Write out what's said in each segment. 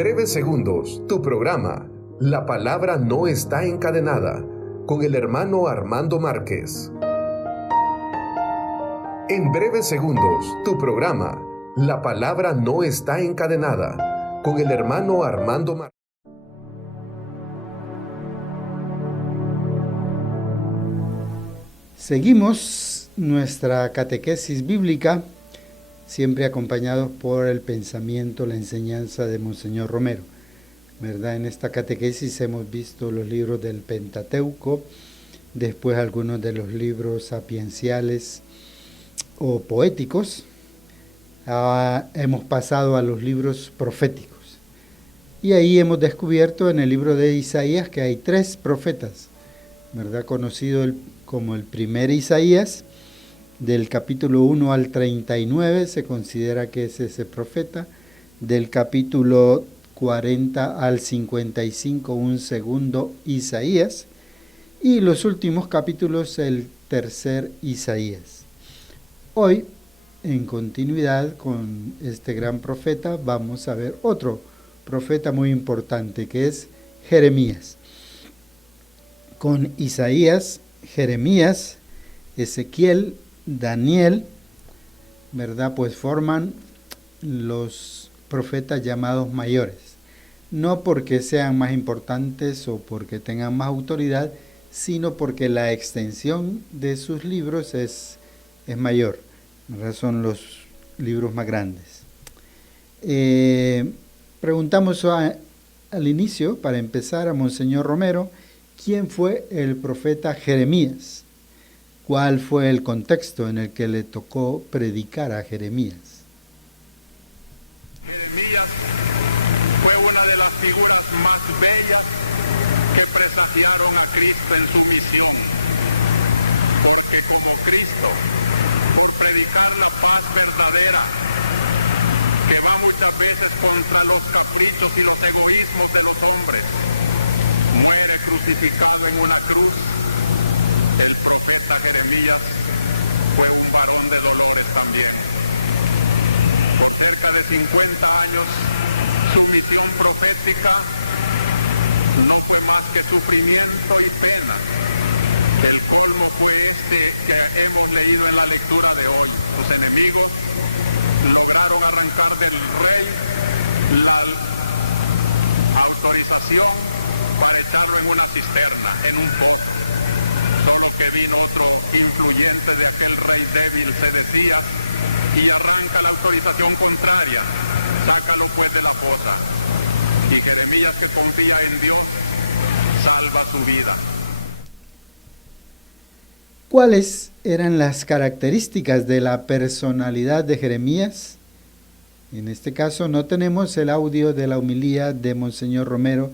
breves segundos, tu programa, La Palabra No Está Encadenada, con el hermano Armando Márquez. En breves segundos, tu programa, La Palabra No Está Encadenada, con el hermano Armando Márquez. Seguimos nuestra catequesis bíblica, siempre acompañados por el pensamiento, la enseñanza de Monseñor Romero, ¿verdad? En esta catequesis hemos visto los libros del Pentateuco, después algunos de los libros sapienciales o poéticos, hemos pasado a los libros proféticos. Y ahí hemos descubierto en el libro de Isaías que hay 3 profetas, ¿verdad? Conocido como el primer Isaías, del capítulo 1 al 39 se considera que es ese profeta, del capítulo 40 al 55 un segundo Isaías, y los últimos capítulos el tercer Isaías. Hoy, en continuidad con este gran profeta, vamos a ver otro profeta muy importante que es Jeremías. Con Isaías, Jeremías, Ezequiel, Daniel, ¿verdad? Pues forman los profetas llamados mayores. No porque sean más importantes o porque tengan más autoridad, sino porque la extensión de sus libros es mayor, ¿verdad? Son los libros más grandes. Preguntamos al inicio, para empezar, a Monseñor Romero, ¿quién fue el profeta Jeremías? ¿Cuál fue el contexto en el que le tocó predicar a Jeremías? Jeremías fue una de las figuras más bellas que presagiaron a Cristo en su misión, porque como Cristo, por predicar la paz verdadera, que va muchas veces contra los caprichos y los egoísmos de los hombres, muere crucificado en una cruz. El profeta Jeremías fue un varón de dolores también. Por cerca de 50 años, su misión profética no fue más que sufrimiento y pena. El colmo fue este que hemos leído en la lectura de hoy. Sus enemigos lograron arrancar del rey la autorización para echarlo en una cisterna, en un pozo. Solo que vino otro influyente de aquel rey débil, se decía, y arranca la autorización contraria. Sácalo pues de la fosa. Y Jeremías, que confía en Dios, salva su vida. ¿Cuáles eran las características de la personalidad de Jeremías? En este caso no tenemos el audio de la homilía de Monseñor Romero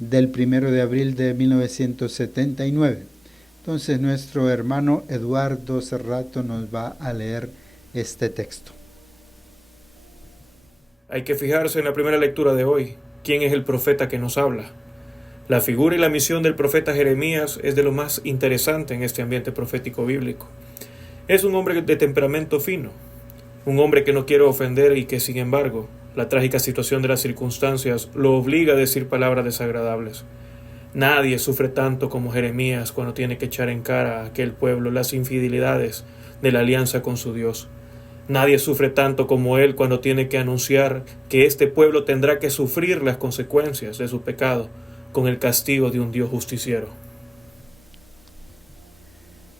del 1 de abril de 1979. Entonces nuestro hermano Eduardo Cerrato nos va a leer este texto. Hay que fijarse en la primera lectura de hoy. ¿Quién es el profeta que nos habla? La figura y la misión del profeta Jeremías es de lo más interesante en este ambiente profético bíblico. Es un hombre de temperamento fino, un hombre que no quiere ofender y que, sin embargo, la trágica situación de las circunstancias lo obliga a decir palabras desagradables. Nadie sufre tanto como Jeremías cuando tiene que echar en cara a aquel pueblo las infidelidades de la alianza con su Dios. Nadie sufre tanto como él cuando tiene que anunciar que este pueblo tendrá que sufrir las consecuencias de su pecado con el castigo de un Dios justiciero.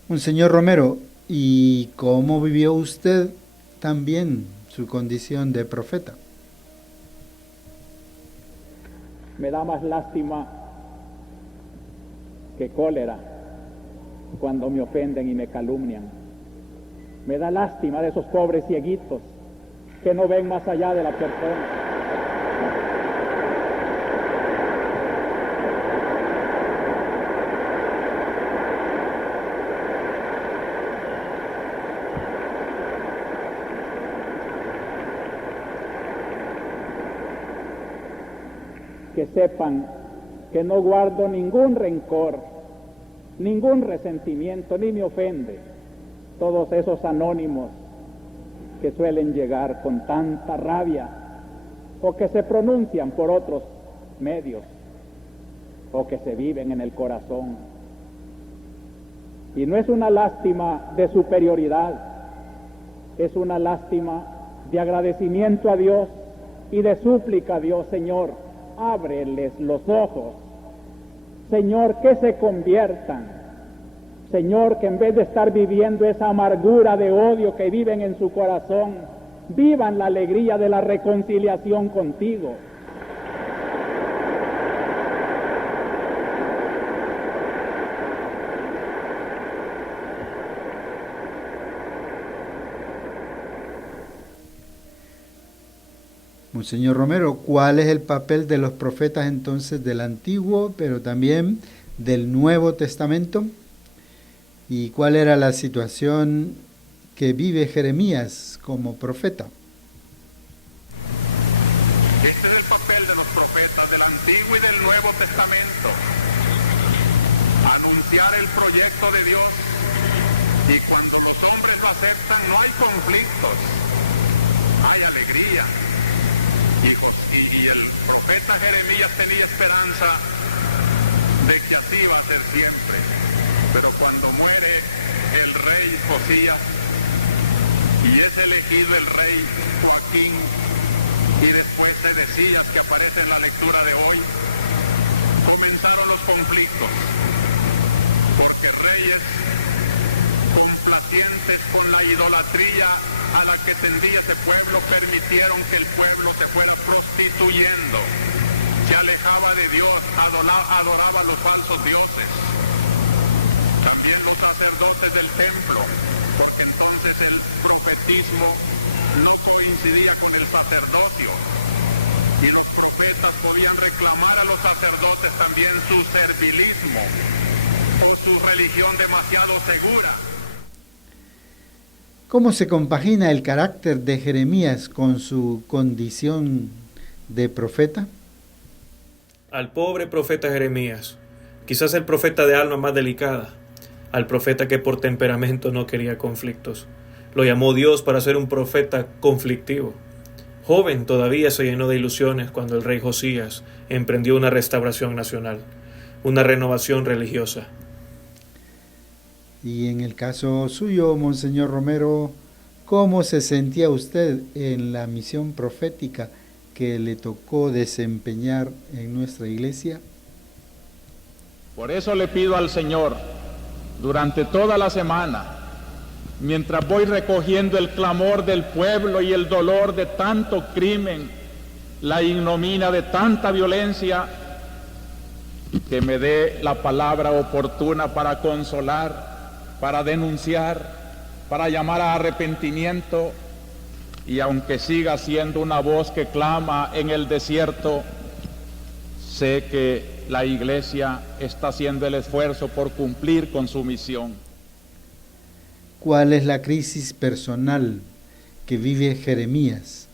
Monseñor Romero, ¿y cómo vivió usted también su condición de profeta? Me da más lástima que cólera cuando me ofenden y me calumnian. Me da lástima de esos pobres cieguitos que no ven más allá de la persona. Que sepan que no guardo ningún rencor, ningún resentimiento, ni me ofende todos esos anónimos que suelen llegar con tanta rabia o que se pronuncian por otros medios, o que se viven en el corazón. Y no es una lástima de superioridad, es una lástima de agradecimiento a Dios y de súplica a Dios. Señor, ábreles los ojos. Señor, que se conviertan. Señor, que en vez de estar viviendo esa amargura de odio que viven en su corazón, vivan la alegría de la reconciliación contigo. Monseñor Romero, ¿cuál es el papel de los profetas entonces del Antiguo, pero también del Nuevo Testamento? ¿Y cuál era la situación que vive Jeremías como profeta? Este es el papel de los profetas del Antiguo y del Nuevo Testamento. Anunciar el proyecto de Dios, y cuando los hombres lo aceptan no hay conflictos, hay alegría. Y el profeta Jeremías tenía esperanza de que así va a ser siempre. Pero cuando muere el rey Josías y es elegido el rey Joaquín, y después Sedecías, que aparece en la lectura de hoy, comenzaron los conflictos, porque reyes complacientes con la idolatría a la que tendía ese pueblo permitieron que el pueblo se fuera prostituyendo, se alejaba de Dios, adoraba a los falsos dioses. También los sacerdotes del templo, porque entonces el profetismo no coincidía con el sacerdocio, y los profetas podían reclamar a los sacerdotes también su servilismo o su religión demasiado segura. ¿Cómo se compagina el carácter de Jeremías con su condición de profeta? Al pobre profeta Jeremías, quizás el profeta de alma más delicada, al profeta que por temperamento no quería conflictos. Lo llamó Dios para ser un profeta conflictivo. Joven todavía se llenó de ilusiones cuando el rey Josías emprendió una restauración nacional, una renovación religiosa. Y en el caso suyo, Monseñor Romero, ¿cómo se sentía usted en la misión profética que le tocó desempeñar en nuestra iglesia? Por eso le pido al Señor, durante toda la semana, mientras voy recogiendo el clamor del pueblo y el dolor de tanto crimen, la ignominia de tanta violencia, que me dé la palabra oportuna para consolar, para denunciar, para llamar a arrepentimiento, y aunque siga siendo una voz que clama en el desierto, sé que la Iglesia está haciendo el esfuerzo por cumplir con su misión. ¿Cuál es la crisis personal que vive Jeremías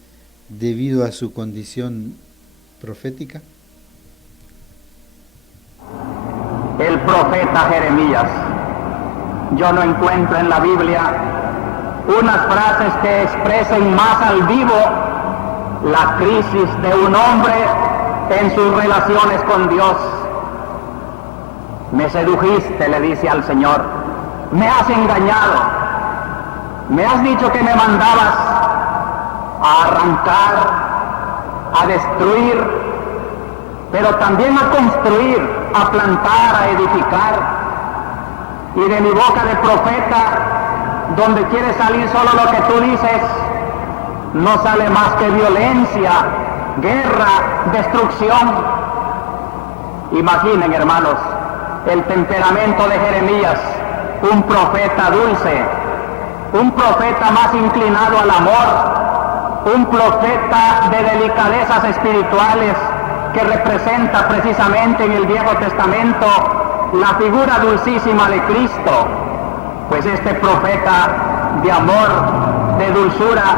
debido a su condición profética? El profeta Jeremías. Yo no encuentro en la Biblia unas frases que expresen más al vivo la crisis de un hombre en sus relaciones con Dios. Me sedujiste, le dice al Señor, me has engañado, me has dicho que me mandabas a arrancar, a destruir, pero también a construir, a plantar, a edificar. Y de mi boca de profeta, donde quiere salir solo lo que tú dices, no sale más que violencia, guerra, destrucción. Imaginen, hermanos, el temperamento de Jeremías, un profeta dulce, un profeta más inclinado al amor, un profeta de delicadezas espirituales que representa precisamente en el Viejo Testamento la figura dulcísima de Cristo. Pues este profeta de amor, de dulzura,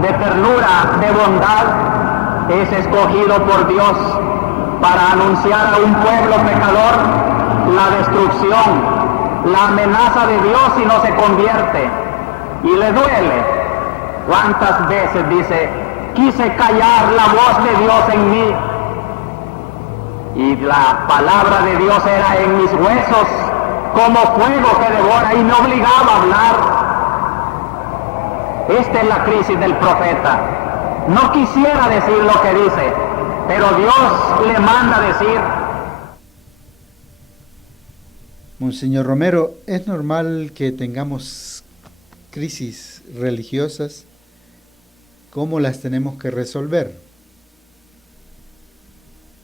de ternura, de bondad, es escogido por Dios para anunciar a un pueblo pecador la destrucción, la amenaza de Dios si no se convierte. Y le duele. ¿Cuántas veces dice, quise callar la voz de Dios en mí. Y la palabra de Dios era en mis huesos como fuego que devora y me obligaba a hablar. Esta es la crisis del profeta. No quisiera decir lo que dice, pero Dios le manda decir. Monseñor Romero, ¿es normal que tengamos crisis religiosas? ¿Cómo las tenemos que resolver?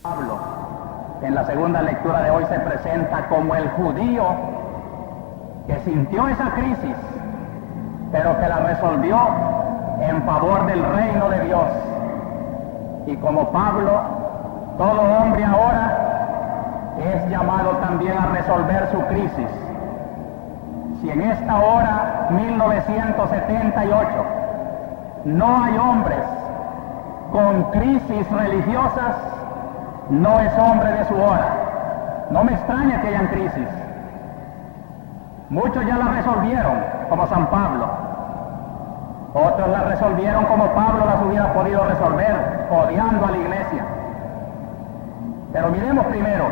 Pablo, en la segunda lectura de hoy, se presenta como el judío que sintió esa crisis, pero que la resolvió en favor del reino de Dios. Y como Pablo, todo hombre ahora es llamado también a resolver su crisis. Si en esta hora, 1978, no hay hombres con crisis religiosas, no es hombre de su hora. No me extraña que hayan crisis. Muchos ya la resolvieron, como San Pablo. Otros la resolvieron como Pablo las hubiera podido resolver, odiando a la iglesia. Pero miremos primero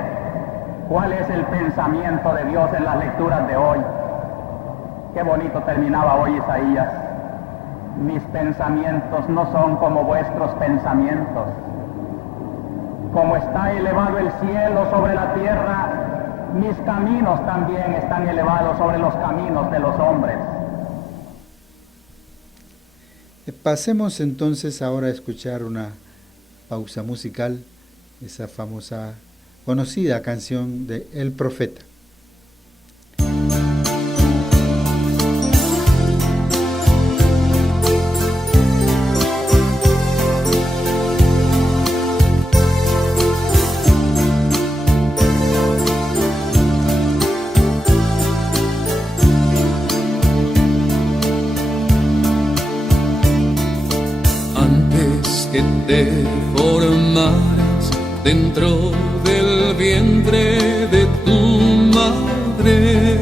cuál es el pensamiento de Dios en las lecturas de hoy. Qué bonito terminaba hoy Isaías. Mis pensamientos no son como vuestros pensamientos. Como está elevado el cielo sobre la tierra, mis caminos también están elevados sobre los caminos de los hombres. Pasemos entonces ahora a escuchar una pausa musical, esa famosa, conocida canción de El Profeta. Que te formaras dentro del vientre de tu madre,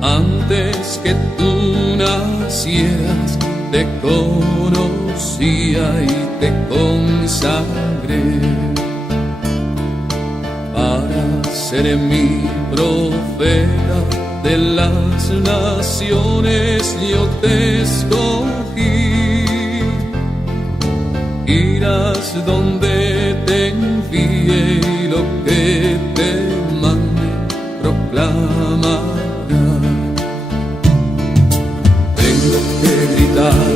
antes que tú nacieras, te conocía y te consagré para ser mi profeta de las naciones. Yo te escogí. Irás donde te envíe y lo que te mande proclamarás. Tengo que gritar,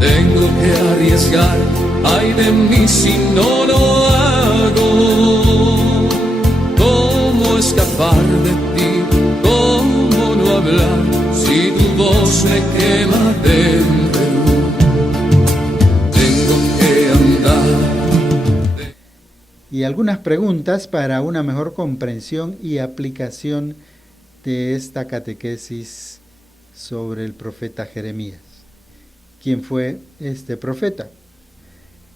tengo que arriesgar, ay de mí si no lo hago. ¿Cómo escapar de ti? ¿Cómo no hablar si tu voz me quema dentro? Y algunas preguntas para una mejor comprensión y aplicación de esta catequesis sobre el profeta Jeremías. ¿Quién fue este profeta?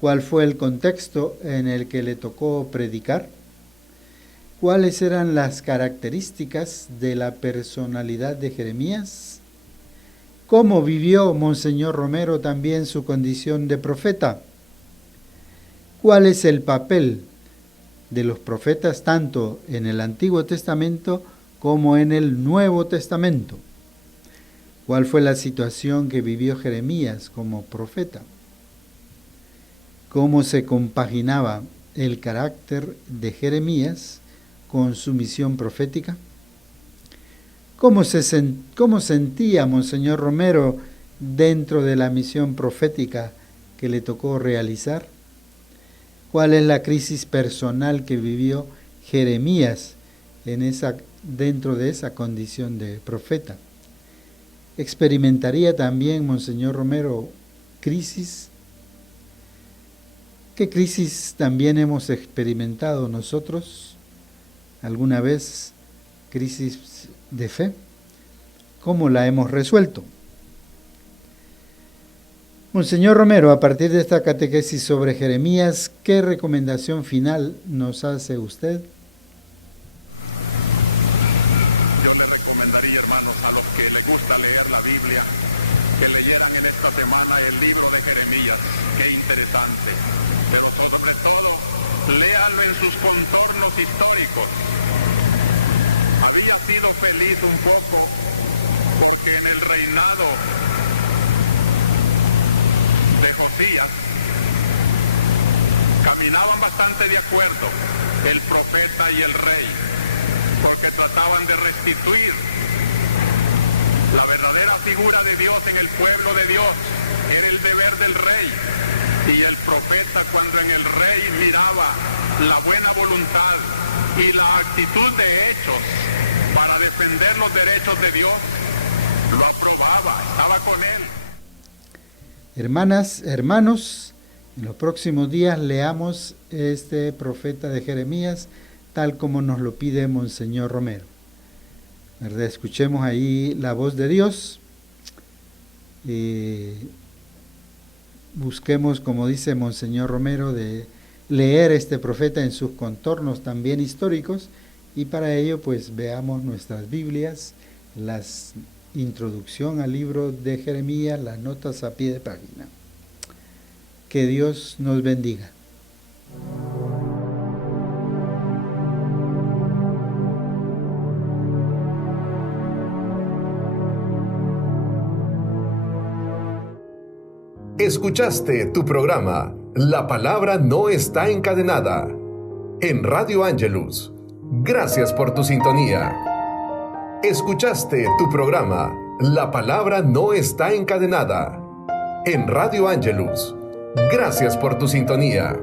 ¿Cuál fue el contexto en el que le tocó predicar? ¿Cuáles eran las características de la personalidad de Jeremías? ¿Cómo vivió Monseñor Romero también su condición de profeta? ¿Cuál es el papel de los profetas tanto en el Antiguo Testamento como en el Nuevo Testamento? ¿Cuál fue la situación que vivió Jeremías como profeta? ¿Cómo se compaginaba el carácter de Jeremías con su misión profética? ¿Cómo sentía Monseñor Romero dentro de la misión profética que le tocó realizar? ¿Cuál es la crisis personal que vivió Jeremías dentro de esa condición de profeta? ¿Experimentaría también Monseñor Romero crisis? ¿Qué crisis también hemos experimentado nosotros? ¿Alguna vez crisis de fe? ¿Cómo la hemos resuelto? Monseñor Romero, a partir de esta catequesis sobre Jeremías, ¿qué recomendación final nos hace usted? Yo le recomendaría, hermanos, a los que les gusta leer la Biblia, que leyeran en esta esta semana el libro de Jeremías. Qué interesante. Pero sobre todo, léalo en sus contornos históricos. Había sido feliz un poco porque en el reinado de Josías caminaban bastante de acuerdo el profeta y el rey, porque trataban de restituir la verdadera figura de Dios en el pueblo de Dios. Era el deber del rey, y el profeta, cuando en el rey miraba la buena voluntad y la actitud de hechos para defender los derechos de Dios, lo aprobaba, estaba con él. Hermanas, hermanos, en los próximos días leamos este profeta de Jeremías tal como nos lo pide Monseñor Romero, ¿verdad? Escuchemos ahí la voz de Dios. Busquemos, como dice Monseñor Romero, de leer este profeta en sus contornos también históricos, y para ello pues veamos nuestras Biblias, la introducción al libro de Jeremías, las notas a pie de página. Que Dios nos bendiga. Escuchaste tu programa La Palabra No Está Encadenada en Radio Angelus. Gracias por tu sintonía. Escuchaste tu programa La Palabra No Está Encadenada en Radio Angelus. Gracias por tu sintonía.